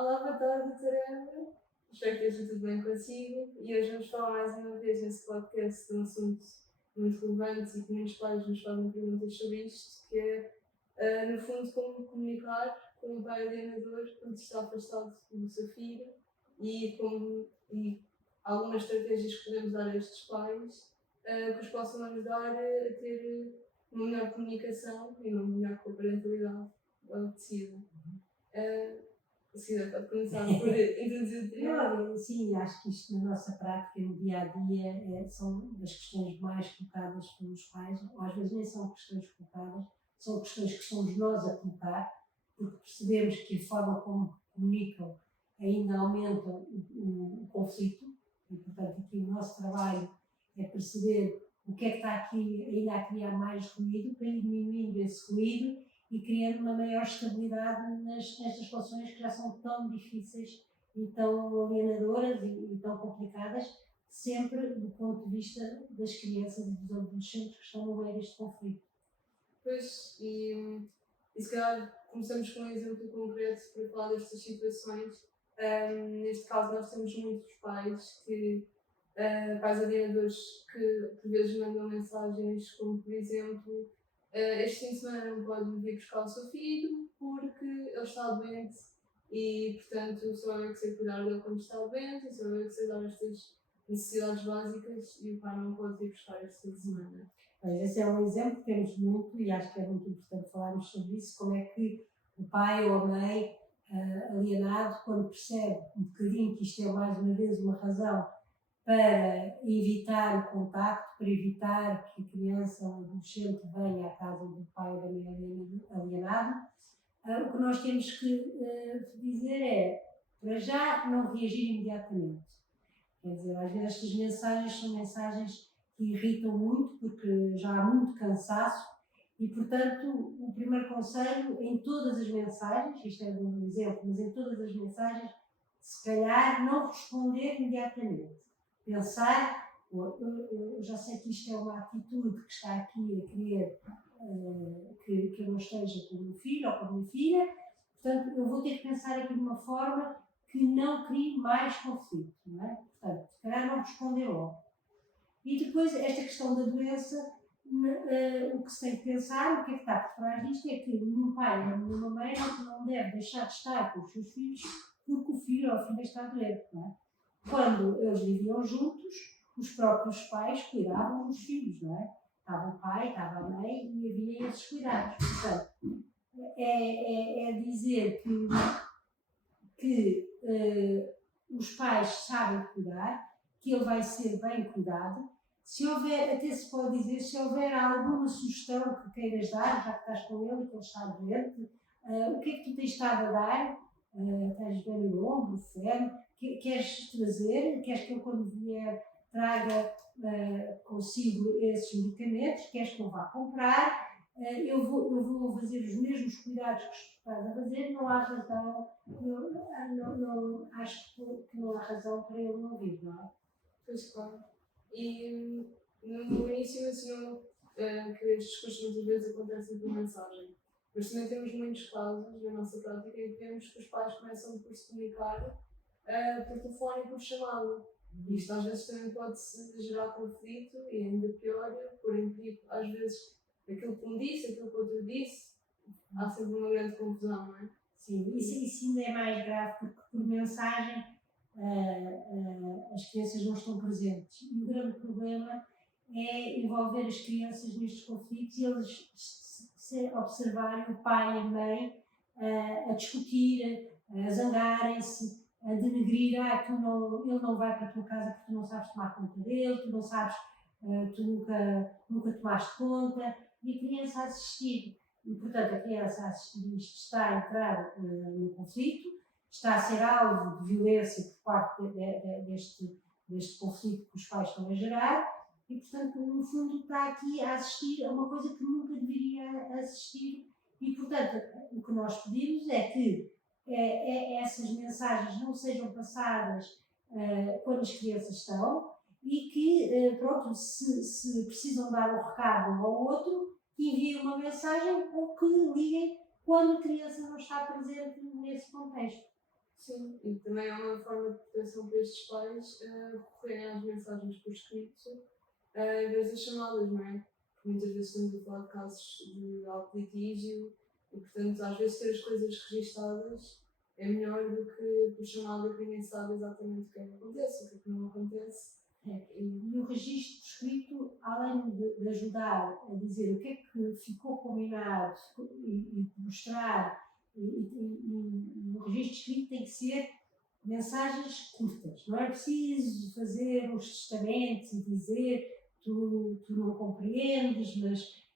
Olá, boa tarde, doutora Ana. Espero que esteja tudo bem consigo. E hoje vamos falar mais uma vez nesse podcast de um assunto muito relevante e que muitos pais nos fazem perguntas sobre isto, que é, no fundo, como comunicar com um pai alienador quando está afastado do seu filho e algumas estratégias que podemos dar a estes pais que os possam ajudar a ter uma melhor comunicação e uma melhor parentalidade obtecida. Sim, pode começar por introduzir o tema. Sim, acho que isto na nossa prática, no dia a dia, são das questões mais colocadas pelos pais, ou às vezes nem são questões colocadas, são questões que somos nós a colocar, porque percebemos que a forma como comunicam ainda aumenta o conflito, e portanto aqui o nosso trabalho é perceber o que é que está aqui ainda a criar mais ruído, para ir diminuindo esse ruído e criando uma maior estabilidade nestas relações que já são tão difíceis e tão alienadoras e tão complicadas, sempre do ponto de vista das crianças e dos adolescentes que estão no meio deste conflito. Pois, e se calhar começamos com um exemplo concreto para falar destas situações. Neste caso nós temos muitos pais pais alienadores que por vezes mandam mensagens como, por exemplo, este fim de semana não pode vir buscar o seu filho porque ele está doente e, portanto, só eu que sei cuidar dele quando está doente e só eu que sei dar estas necessidades básicas e o pai não pode vir buscar este fim de semana. Mas esse é um exemplo que temos muito e acho que é muito importante falarmos sobre isso, como é que o pai ou a mãe alienado, quando percebe um bocadinho que isto é mais uma vez uma razão para evitar o contacto, para evitar que a criança ou o adolescente venha à casa do pai ou da mãe alienado, o que nós temos que dizer é, para já, não reagir imediatamente. Quer dizer, às vezes estas mensagens são mensagens que irritam muito, porque já há muito cansaço e, portanto, o primeiro conselho em todas as mensagens, isto é um exemplo, mas em todas as mensagens, se calhar não responder imediatamente. Pensar, eu já sei que isto é uma atitude que está aqui a querer que eu não esteja com o meu filho ou com a minha filha, portanto, eu vou ter que pensar aqui de uma forma que não crie mais conflito, não é? Portanto, se calhar não responder logo. E depois, esta questão da doença, o que se tem que pensar, o que é que está por trás disto, é que nenhum pai nem nenhuma mãe não deve deixar de estar com os seus filhos porque o filho ou a filha está doente, não é? Quando eles viviam juntos, os próprios pais cuidavam dos filhos, não é? Estava o pai, estava a mãe e havia esses cuidados. Portanto, é dizer que os pais sabem cuidar, que ele vai ser bem cuidado. Se houver, até se pode dizer, se houver alguma sugestão que queiras dar, já que estás com ele e que ele está doente, o que é que tu tens estado a dar? Tens bem no ombro, ferro? Queres trazer? Queres que ele, quando vier, traga consigo esses medicamentos? Queres que eu vá comprar? Eu vou fazer os mesmos cuidados que estás a fazer, não há razão, acho que não há razão para ele não vir, não é? Pois claro. E no início mencionou que estes discursos muitas vezes acontecem por mensagem. Mas também temos muitos casos na nossa prática em que vemos que os pais começam por se comunicar por telefone e por chamada. E isto às vezes também pode-se gerar conflito e ainda pior, por impedir às vezes aquilo que um disse, aquilo que o outro disse, há sempre uma grande confusão, não é? Sim, isso ainda é mais grave porque por mensagem as crianças não estão presentes. E o grande problema é envolver as crianças nestes conflitos e eles observarem o pai e a mãe a discutir, a zangarem-se, a denegrir, ele não vai para a tua casa porque tu não sabes tomar conta dele, tu não sabes, tu nunca tomaste conta, e a criança a assistir. E, portanto, a criança a assistir isto está a entrar no conflito, está a ser alvo de violência por parte deste conflito que os pais estão a gerar e, portanto, no fundo está aqui a assistir a uma coisa que nunca deveria assistir e, portanto, o que nós pedimos é que essas mensagens não sejam passadas quando as crianças estão e que, pronto, se precisam dar um recado um ao outro, que enviem uma mensagem ou que liguem quando a criança não está presente nesse contexto. Sim, e também é uma forma de proteção para estes pais recorrerem às mensagens por escrito em vez das chamadas, não é? Porque muitas vezes estamos a falar de casos de alto litígio e, portanto, às vezes ter as coisas registadas é melhor do que por chamada que ninguém sabe exatamente o que é que acontece, o que é que não acontece. E o registro escrito, além de ajudar a dizer o que é que ficou combinado e mostrar, e o registro escrito tem que ser mensagens curtas. Não é preciso fazer os testamentos e dizer tu não compreendes, mas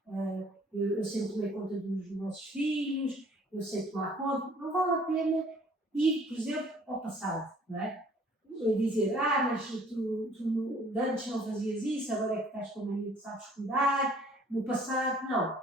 eu sempre tomei conta dos nossos filhos, eu sei tomar conta. Não vale a pena ir, por exemplo, ao passado, não é? Dizer, mas tu antes não fazias isso, agora é que estás com a mania que sabes cuidar, no passado, não.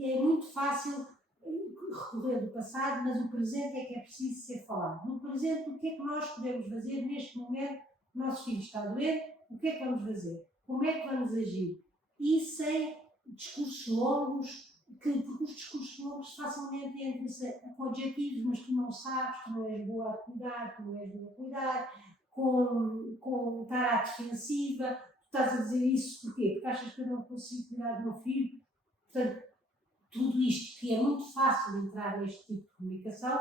É muito fácil recorrer do passado, mas o presente é que é preciso ser falado. No presente, o que é que nós podemos fazer neste momento? O nosso filho está doente, o que é que vamos fazer? Como é que vamos agir? E sem discursos longos, porque os discursos longos facilmente entram-se com adjetivos, mas tu não sabes, tu não és boa a cuidar, tu não és boa a cuidar, com estar à defensiva, tu estás a dizer isso porquê? Porque achas que eu não consigo cuidar do meu filho? Portanto, tudo isto que é muito fácil entrar neste tipo de comunicação,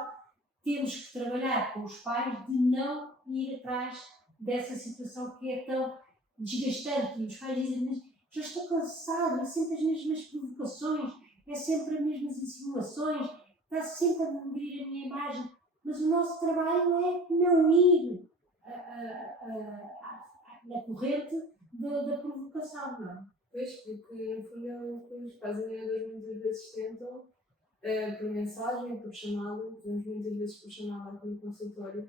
temos que trabalhar com os pais de não ir atrás dessa situação que é tão desgastante. E os pais dizem, mas já estou cansado, é sempre as mesmas provocações, é sempre as mesmas insinuações, está sempre a denegrir a minha imagem. Mas o nosso trabalho é não ir na corrente da provocação, não é? Pois, porque no fundo é o que os pais animadores muitas vezes tentam, por mensagem, por chamada, vemos muitas vezes por chamada aqui no consultório,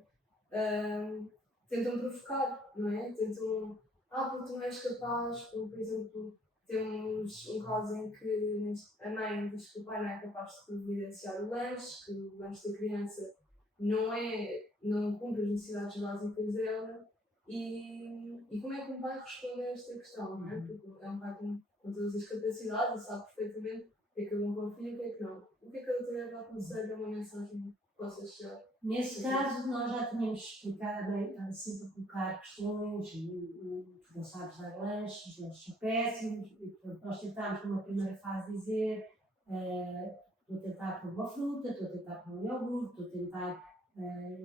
tentam provocar, não é? Tentam, porque tu não és capaz, como por exemplo, temos um caso em que a mãe diz que o pai não é capaz de providenciar o lanche, que o lanche da criança não cumpre as necessidades básicas dela. E como é que um pai responde a esta questão, não é? Porque é um pai com todas as capacidades e sabe perfeitamente o que é que é bom para o filho e o que é que não. O que é que a doutora Eva aconselha uma mensagem que possa chegar? Nesse caso, nós já tínhamos explicado, estava sempre a colocar questões, tu não sabes dar lanches, os lanches são péssimos, e portanto nós tentámos numa primeira fase dizer estou a tentar pôr uma fruta, estou a tentar pôr um iogurte, estou a tentar,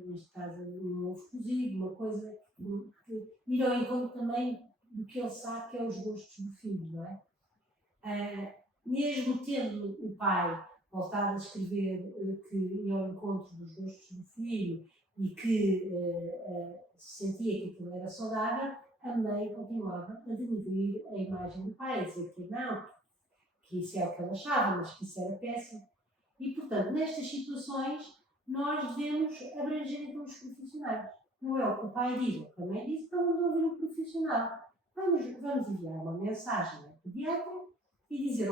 neste caso, um ovo cozido, uma coisa que ir ao encontro também do que ele sabe que é os gostos do filho, não é? Mesmo tendo o pai voltado a escrever que ia ao encontro dos gostos do filho e que sentia que aquilo era saudável, a mãe continuava a denegrir a imagem do pai, a dizer que não, que isso é o que ela achava, mas que isso era péssimo. E, portanto, nestas situações, nós devemos abranger então os profissionais. Não é o que o pai diz, o que a mãe diz, então vamos ouvir um profissional. Vamos enviar uma mensagem ao pediatra e dizer,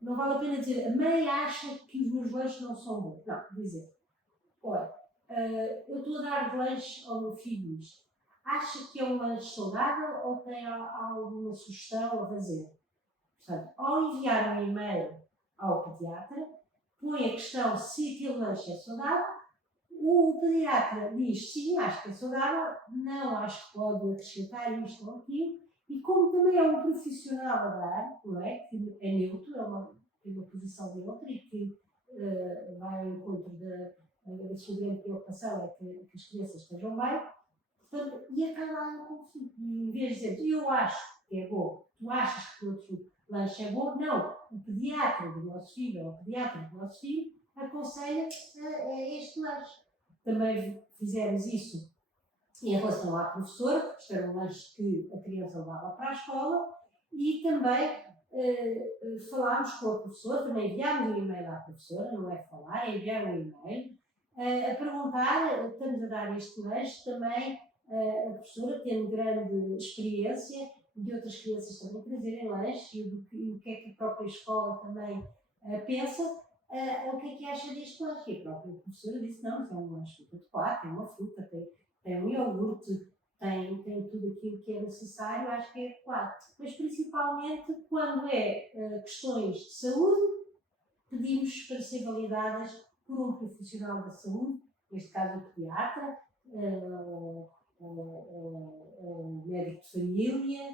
não vale a pena dizer, a mãe acha que os meus lanches não são bons. Não, dizer, eu estou a dar lanche ao meu filho isto. Acha que é um lanche saudável ou tem alguma sugestão a fazer? Portanto, ao enviar um e-mail ao pediatra, põe a questão se aquele lanche é saudável, o pediatra diz sim, acho que é saudável, não, acho que pode acrescentar isto ou aquilo, e como também é um profissional a dar, não é? Que é neutro, tem uma posição neutra e que vai ao encontro da sua grande preocupação é que as crianças estejam bem, portanto, e acaba um conflito. E em vez de dizer, eu acho que é bom, tu achas que o outro lanche é bom, não, o pediatra do nosso filho, ou o pediatra do nosso filho, aconselha este lanche. Também fizemos isso em relação à professora, isto era um lanche que a criança levava para a escola, e também falámos com a professora, também enviámos um e-mail à professora, não é falar, é enviar um e-mail, a perguntar, estamos a dar este lanche, também a professora, tendo grande experiência de outras crianças também trazerem lanche e o que é que a própria escola também pensa, o que acha deste lanche. E a própria professora disse, não, isso é um lanche muito adequado, tem uma fruta, tem um iogurte, tem tudo aquilo que é necessário, acho que é adequado. Mas principalmente quando questões de saúde, pedimos para ser validadas por um profissional da saúde neste caso o pediatra, o médico de família,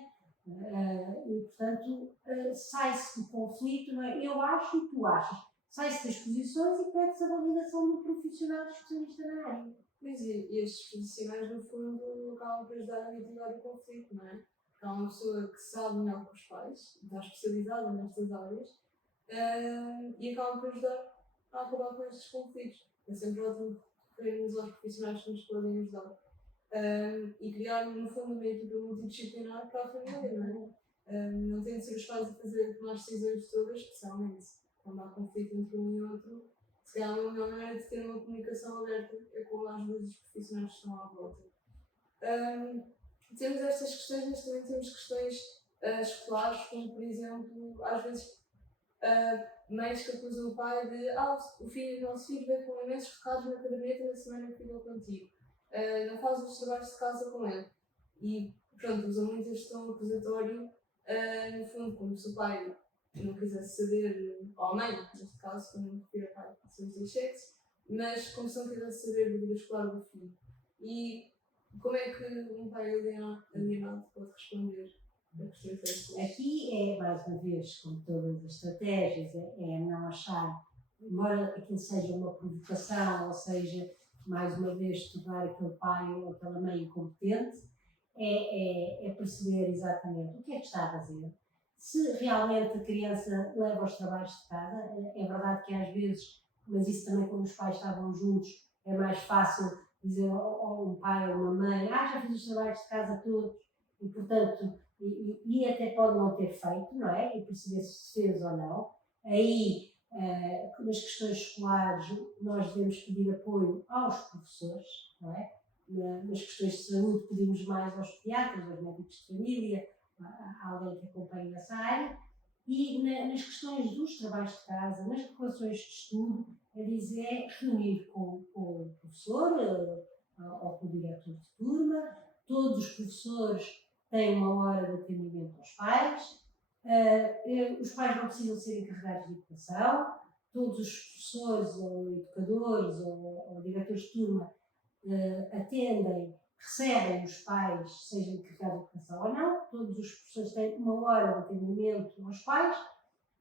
e portanto sai-se do conflito, não é? Eu acho e tu achas, sai-se das posições e pede-se a validação do profissional especialista na área. Pois e estes profissionais, no fundo, acabam por ajudar a mitigar o conflito, não é? Porque há uma pessoa que sabe melhor que os pais, está especializada nestas áreas, e acabam por ajudar a acabar com estes conflitos. É sempre ótimo recorrermos aos profissionais que nos podem ajudar. E criar, no fundo, uma equipa multidisciplinar para a família, não é? Não tem de ser os pais a fazer as decisões todas, especialmente quando há conflito entre um e outro. Se calhar a melhor maneira de ter uma comunicação aberta é com a ajuda dos profissionais que estão à volta. Temos estas questões, mas também temos questões escolares, como por exemplo, às vezes mães que acusam o pai de o nosso filho veio com imensos recados na caderneta na semana que ficou contigo. Não faz os trabalhos de casa com ele. E pronto, usam muito este tom acusatório, no fundo, como se o pai não quisesse saber, ou a mãe, neste caso, quando me refiro a pai, são os dois sexos, mas como se não quisesse saber da vida escolar do filho. E como é que um pai alienado pode responder a questões destas? Aqui é, mais uma vez, como todas as estratégias, é não achar, embora aquilo seja uma provocação, ou seja, mais uma vez, estudar aquele pai ou aquela mãe incompetente, é perceber exatamente o que é que está a fazer. Se realmente a criança leva os trabalhos de casa, é verdade que às vezes, mas isso também quando os pais estavam juntos, é mais fácil dizer ou um pai ou uma mãe, já fiz os trabalhos de casa todos, e portanto, e até pode não ter feito, não é? E perceber se fez ou não. Aí, nas questões escolares, nós devemos pedir apoio aos professores, não é? Nas questões de saúde, pedimos mais aos pediatras, aos médicos de família, a alguém que acompanhe essa área. E nas questões dos trabalhos de casa, nas relações de estudo, é dizer, reunir com o professor ou com o diretor de turma. Todos os professores têm uma hora de atendimento aos pais. Os pais não precisam ser encarregados de educação. Todos os professores ou educadores ou diretores de turma atendem, recebem os pais, seja encarregados de educação ou não. Todos os professores têm uma hora de atendimento aos pais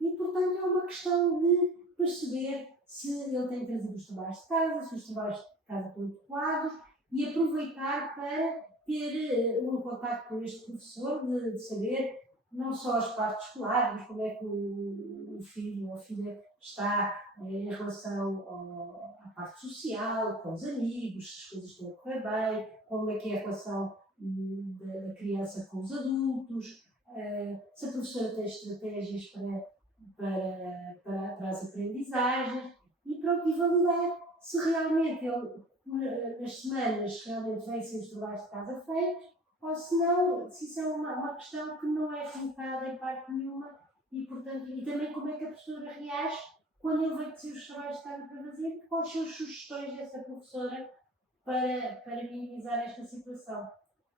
e, portanto, é uma questão de perceber se ele tem trazido os trabalhos de casa, se os trabalhos de casa estão adequados e aproveitar para ter um contato com este professor, de saber não só as partes escolares, mas como é que o filho ou a filha está em relação à parte social, com os amigos, se as coisas estão a correr bem, como é que é a relação da criança com os adultos, se a professora tem estratégias para as aprendizagens e pronto, e validar se realmente ele, nas semanas, realmente vem sem os trabalhos de casa feitos, ou se não, se isso é uma questão que não é colocada em parte nenhuma e, portanto, e também como é que a professora reage quando ele vem ter os trabalhos de casa para fazer e quais são as sugestões dessa professora para minimizar esta situação.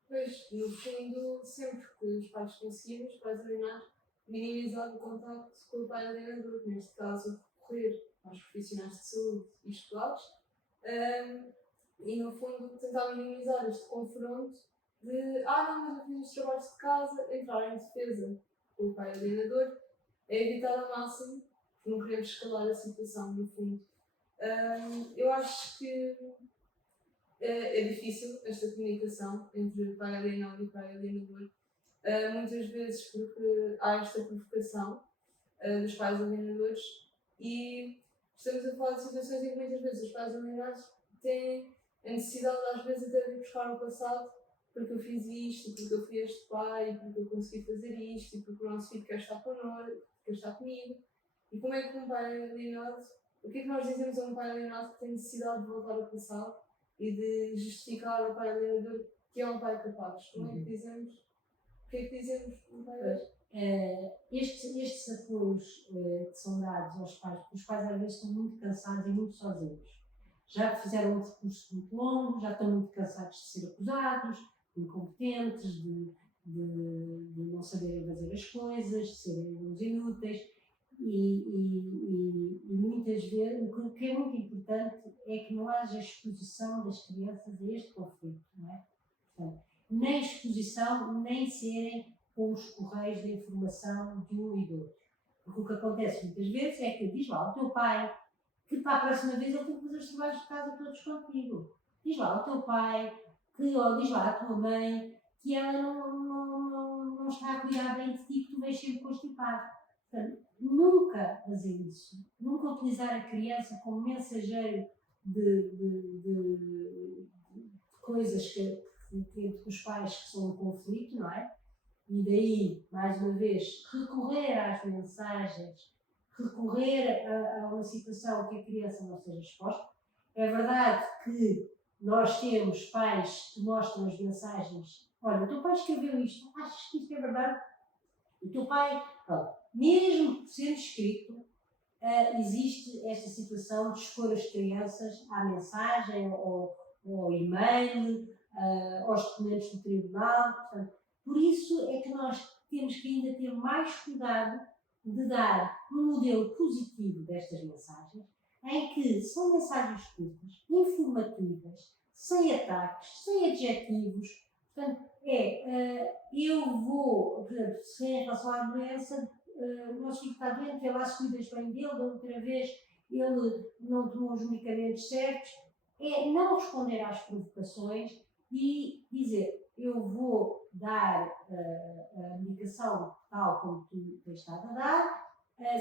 Pois, no fundo, sempre que os pais conseguirem, os pais alienados, minimizar o contacto com o pai alienador, neste caso, recorrer aos profissionais de saúde e escolares, e no fundo tentar minimizar este confronto de não, mas eu fiz os trabalhos de casa, entrar em defesa com o pai alienador, é evitar ao máximo, porque não queremos escalar a situação, no fundo. Eu acho que é difícil esta comunicação entre pai alienado e pai alienador, muitas vezes porque há esta provocação dos pais alienadores e estamos a falar de situações em que muitas vezes os pais alienados têm a necessidade às vezes até de ir buscar o passado, porque eu fiz isto, porque eu fui este pai, porque eu consegui fazer isto, e porque o nosso filho quer estar connosco, quer estar comigo. E como é que um pai alienado, o que é que nós dizemos a um pai alienado que tem necessidade de voltar ao passado e de justificar ao pai alienador que é um pai capaz? Como é que dizemos? O que é que dizemos a um pai alienado? Estes apoios que são dados aos pais, porque os pais às vezes estão muito cansados e muito sozinhos. Já fizeram um percurso muito longo, já estão muito cansados de ser acusados, de incompetentes, de não saberem fazer as coisas, de serem uns inúteis. e muitas vezes, o que é muito importante é que não haja exposição das crianças a este conflito, não é? Portanto, nem exposição, nem serem com os correios da informação de um e do outro. Porque o que acontece muitas vezes é que diz lá ao teu pai que para a próxima vez ele tem que fazer os trabalhos de casa todos contigo. Diz lá ao teu pai, ou diz lá à tua mãe, que ela não está a cuidar bem de ti, que tu vais sempre constipado. Portanto, nunca fazer isso. Nunca utilizar a criança como mensageiro de coisas entre os pais que são um conflito, não é? E daí, mais uma vez, recorrer às mensagens, recorrer a uma situação que a criança não seja exposta. É verdade que nós temos pais que mostram as mensagens. Olha, o teu pai escreveu isto, achas que isto é verdade? O teu pai, pronto, mesmo sendo escrito, existe esta situação de expor as crianças à mensagem ou ao e-mail, aos documentos do tribunal. Portanto, por isso é que nós temos que ainda ter mais cuidado de dar um modelo positivo destas mensagens, em que são mensagens curtas, informativas, sem ataques, sem adjetivos. Portanto, eu vou, por exemplo, se em relação à doença, o nosso filho está doente, vê lá se cuidas bem dele, da outra vez ele não tomou os medicamentos certos. É não responder às provocações e dizer, eu vou dar a medicação tal como tu tens estado a dar,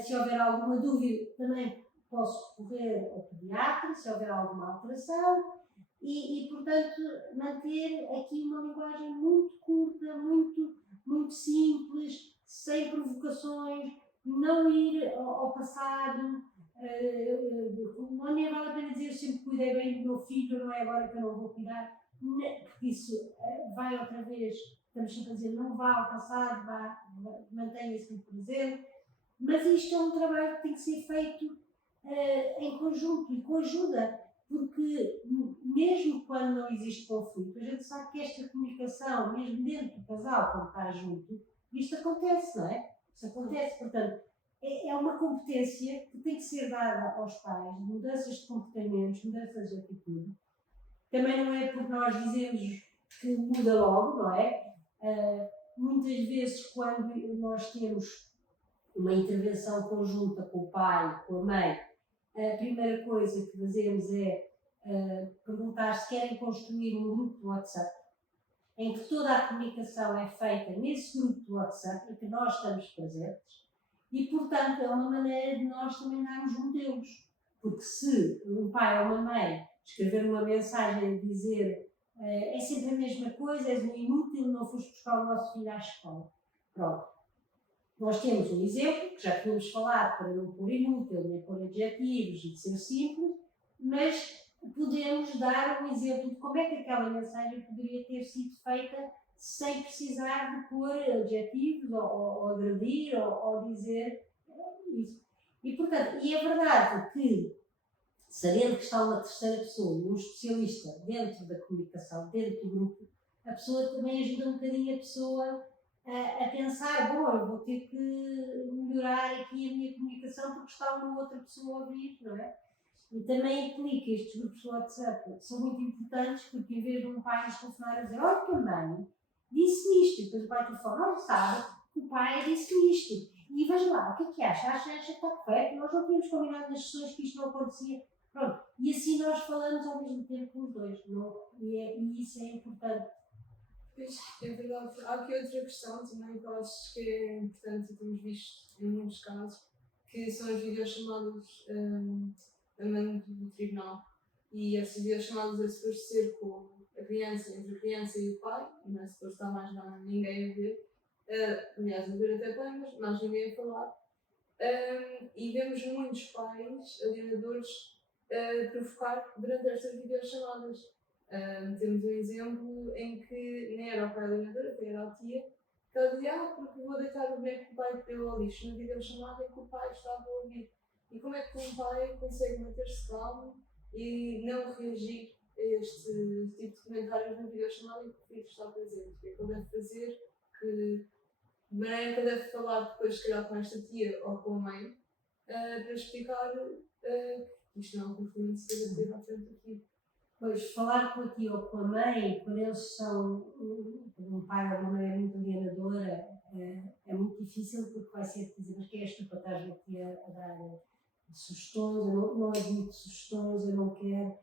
se houver alguma dúvida também posso recorrer ao pediatra, se houver alguma alteração, e portanto manter aqui uma linguagem muito curta, muito simples, sem provocações, não ir ao passado, não nem vale a pena dizer sempre cuidei bem do meu filho, não é agora que eu não vou cuidar, porque isso vai outra vez, estamos sempre a dizer não vá ao passado, mantenha-se no presente, mas isto é um trabalho que tem que ser feito em conjunto e com ajuda, porque mesmo quando não existe conflito, a gente sabe que esta comunicação, mesmo dentro do casal, quando está junto, isto acontece, não é? Isto acontece, portanto, é uma competência que tem que ser dada aos pais, mudanças de comportamentos, mudanças de atitude. Também não é por nós dizermos que muda logo, não é? Muitas vezes, quando nós temos uma intervenção conjunta com o pai, com a mãe, a primeira coisa que fazemos é perguntar se querem construir um grupo de WhatsApp em que toda a comunicação é feita nesse grupo de WhatsApp em que nós estamos presentes e, portanto, é uma maneira de nós também darmos modelos. Porque se um pai ou uma mãe escrever uma mensagem e dizer é sempre a mesma coisa, és um inútil, não foste buscar o nosso filho à escola. Pronto. Nós temos um exemplo, que já tínhamos falado, para não pôr inútil, nem pôr adjetivos e de ser simples, mas podemos dar um exemplo de como é que aquela mensagem poderia ter sido feita sem precisar de pôr adjetivos ou agredir ou dizer isso. E, portanto, e é verdade que, sabendo que está uma terceira pessoa, um especialista dentro da comunicação, dentro do grupo, a pessoa também ajuda um bocadinho a pessoa a pensar, bom, eu vou ter que melhorar aqui a minha comunicação porque está uma outra pessoa a ouvir, não é? E também implica estes grupos de WhatsApp, são muito importantes porque em vez de um pai nos telefonar a dizer, olha que a mãe disse isto, e depois o pai telefona, olha, sabe, o pai disse isto, e veja lá, o que acha? Acha que está correto? Nós não tínhamos combinado nas sessões que isto não acontecia. Pronto, e assim nós falamos ao mesmo tempo com os dois, não? E isso é importante. Pois, é verdade. Há aqui outra questão também que eu acho que é importante e temos visto em muitos casos, que são as videochamadas também do tribunal. E essas videochamadas é suposto ser com a criança, entre a criança e o pai, e não é suposto estar mais ninguém a ver. Aliás, a ver até bem, mas mais ninguém a falar. E vemos muitos pais, alienadores, provocar durante estas videochamadas. Temos um exemplo em que nem era o pai da alienadora, que era a tia, que ela dizia, porque vou deitar o boneco que o pai deu ao lixo na videochamada em que o pai estava a ouvir. E como é que um pai consegue manter-se calmo e não reagir a este tipo de comentários na videochamada em que o filho está presente? O que é que ele deve fazer? De maneira que ele deve falar depois, se calhar, com esta tia ou com a mãe, para explicar que isto não é um comportamento que se deve ter à frente do filho. Pois, falar com a tia ou com a mãe, quando eles são, um pai ou uma mãe é muito alienadora, é muito difícil porque vai ser dizer, mas quem és tu para estar aqui a dar sugestões, eu não admito sugestões, eu não quero,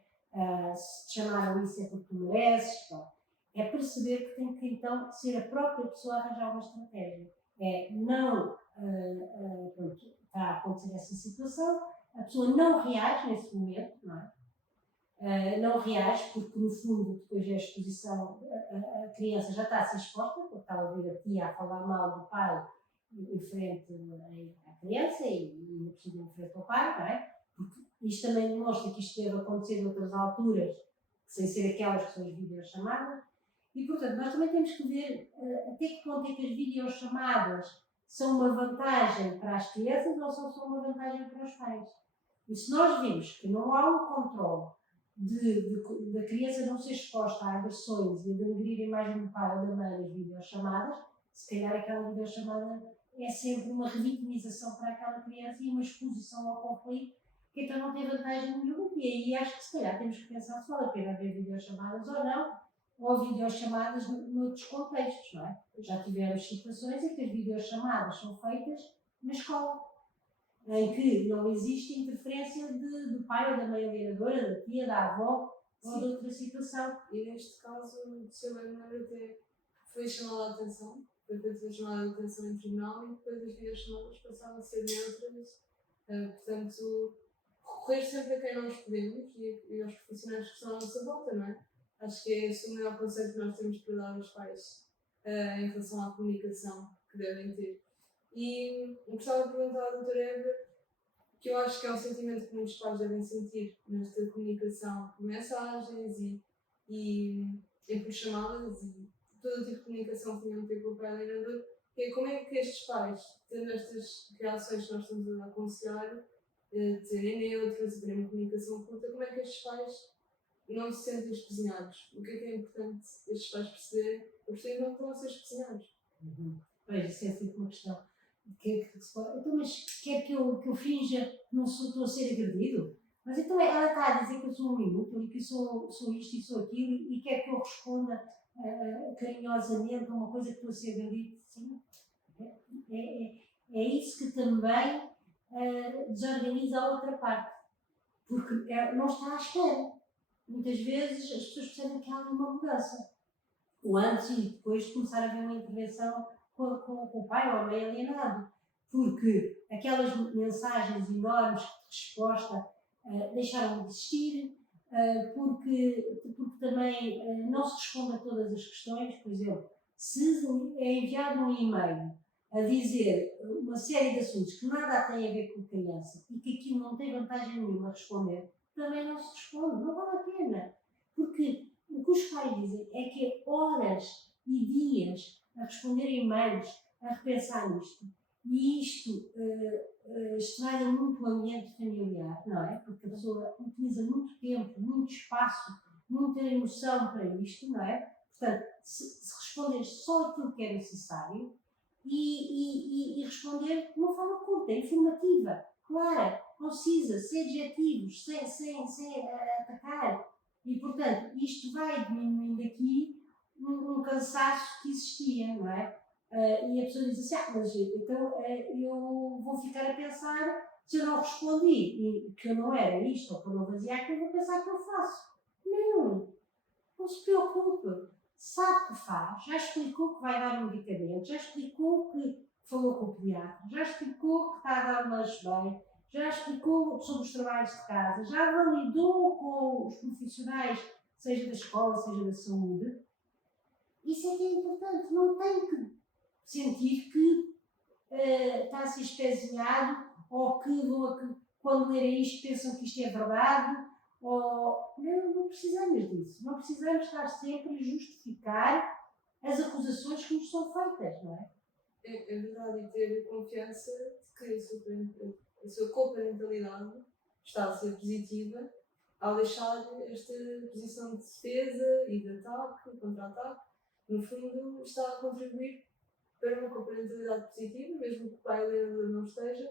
se te chamaram isso é porque tu mereces, pá. É perceber que tem que então ser a própria pessoa a arranjar uma estratégia. É não, pronto, está a acontecer essa situação, a pessoa não reage nesse momento, não é? Não reage, porque no fundo, depois da exposição, a criança já está a ser exposta, porque está a ouvir a tia a falar mal do pai em frente à criança e não precisa em frente ao pai, não é? Porque isto também demonstra que isto deve acontecer noutras alturas, sem ser aquelas que são as videochamadas, e portanto nós também temos que ver até que ponto é que as videochamadas são uma vantagem para as crianças ou são uma vantagem para os pais. E se nós vimos que não há um controle da criança não ser exposta a agressões e a denegrir a imagem do pai ou da mãe nas videochamadas, se calhar aquela videochamada é sempre uma revitimização para aquela criança e uma exposição ao conflito que então não tem vantagem nenhuma. E aí acho que se calhar temos que pensar se vale a pena ver videochamadas ou não, ou videochamadas noutros contextos, não é? Já tivemos situações em que as videochamadas são feitas na escola, em que não existe interferência do pai ou da mãe alienadora, da tia, da avó ou de outra situação. E neste caso, se eu me lembro até foi chamada a atenção, foi feita a chamada de atenção em tribunal e depois as videochamadas passaram a ser neutras. Portanto, recorrer sempre a quem nós podemos e aos profissionais que estão à nossa volta, não é? Acho que é esse o maior conceito que nós temos para dar aos pais em relação à comunicação que devem ter. E gostava de perguntar à doutora Eva, que eu acho que é um sentimento que muitos pais devem sentir nesta comunicação por mensagens e por chamadas e todo tipo de comunicação que tenham a ter com o pai alienador, que é como é que estes pais, tendo estas reações que nós estamos a aconselhar, terem neutras e terem uma comunicação oculta, como é que estes pais não se sentem espesinhados? O que é importante estes pais perceberem? Eles não estão a ser espesinhados. Pois, isso é sempre uma questão. Então, mas quer que eu finja que não estou a ser agredido? Mas então ela está a dizer que eu sou um inútil e que sou isto e sou aquilo e quer que eu responda carinhosamente a uma coisa que estou a ser agredido? Sim. É isso que também desorganiza a outra parte. Porque não está à espera. Muitas vezes as pessoas percebem que há uma mudança. O antes e depois de começar a haver uma intervenção com o pai ou a mãe alienado. Porque aquelas mensagens enormes de resposta deixaram de existir, porque também não se responde a todas as questões. Por exemplo, se é enviado um e-mail a dizer uma série de assuntos que nada têm a ver com a criança e que aquilo não tem vantagem nenhuma a responder, também não se responde, não vale a pena. Porque o que os pais dizem é que é horas e dias a responder e-mails, a repensar nisto. E isto estraga muito o ambiente familiar, não é? Porque a pessoa utiliza muito tempo, muito espaço, muita emoção para isto, não é? Portanto, se responder só aquilo que é necessário e responder de uma forma curta, informativa, clara, concisa, sem adjetivos, sem atacar. E, portanto, isto vai diminuindo aqui um cansaço que existia, não é? E a pessoa diz assim, mas então eu vou ficar a pensar, se eu não respondi e que eu não era isto ou que eu não fazia aquilo, eu vou pensar que eu faço. Não se preocupe. Sabe o que faz, já explicou que vai dar um medicamento, já explicou que falou com o pediatra, já explicou que está a dar umas bem, já explicou sobre os trabalhos de casa, já validou com os profissionais, seja da escola, seja da saúde. Isso é que é importante, não tem que sentir que está a ser espezinhado ou que quando lerem isto pensam que isto é verdade. Não precisamos disso. Não precisamos estar sempre a justificar as acusações que nos são feitas, não é? É verdade, e ter confiança de que a sua coparentalidade está a ser positiva ao deixar esta posição de defesa e de ataque, e contra-ataque. No fundo, está a contribuir para uma coparentalidade positiva, mesmo que o pai alienador não esteja,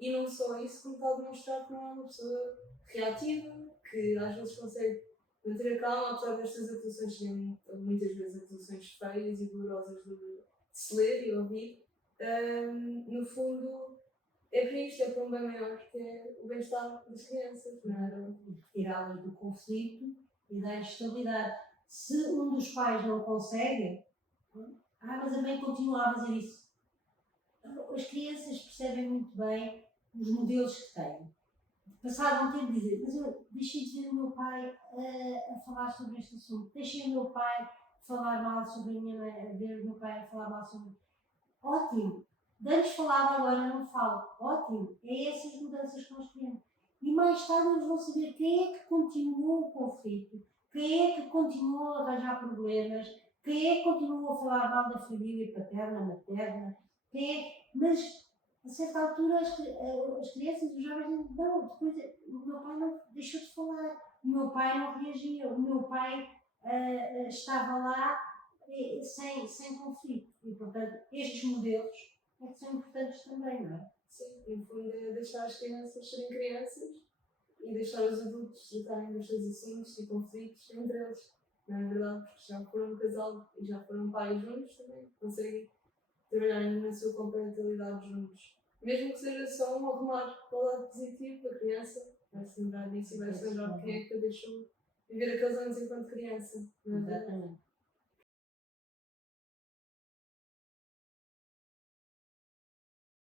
e não só isso, como está a demonstrar que não é uma pessoa reativa, que às vezes consegue manter a calma, apesar destas atuações serem muitas vezes atuações feias e dolorosas de se ler e ouvir. No fundo, é para isto, é para um bem maior, que é o bem-estar das crianças, não é? Retirá-las do conflito e dar estabilidade. Se um dos pais não consegue, mas a mãe continua a fazer isso. As crianças percebem muito bem os modelos que têm. Passado um tempo dizer, mas eu deixei de ver o meu pai a falar sobre este assunto, deixei o meu pai falar mal sobre a minha mãe, ver o meu pai a falar mal sobre. Ótimo! De antes falava, agora não falo. Ótimo! É essas mudanças que nós queremos. E mais tarde eles vão saber quem é que continuou o conflito, quem é que continuou a arranjar problemas, quem é que continuou a falar mal da família paterna, materna, quem é que... Mas a certa altura as crianças, os jovens dizem, não, depois o meu pai não deixou de falar, o meu pai não reagia, o meu pai estava lá sem conflito. E, portanto, estes modelos é que são importantes também, não é? Sim, no fundo é deixar as crianças serem crianças e deixar os adultos tratarem dos seus assuntos e conflitos entre eles. Não é verdade? Porque já foram um casal e já foram pais juntos também, conseguem trabalhar na sua compatibilidade juntos. Mesmo que seja só um arrumar para o lado positivo da criança, vai se lembrar disso e vai se lembrar de quem é que a deixou viver aqueles anos enquanto criança. Não é verdade? Exatamente.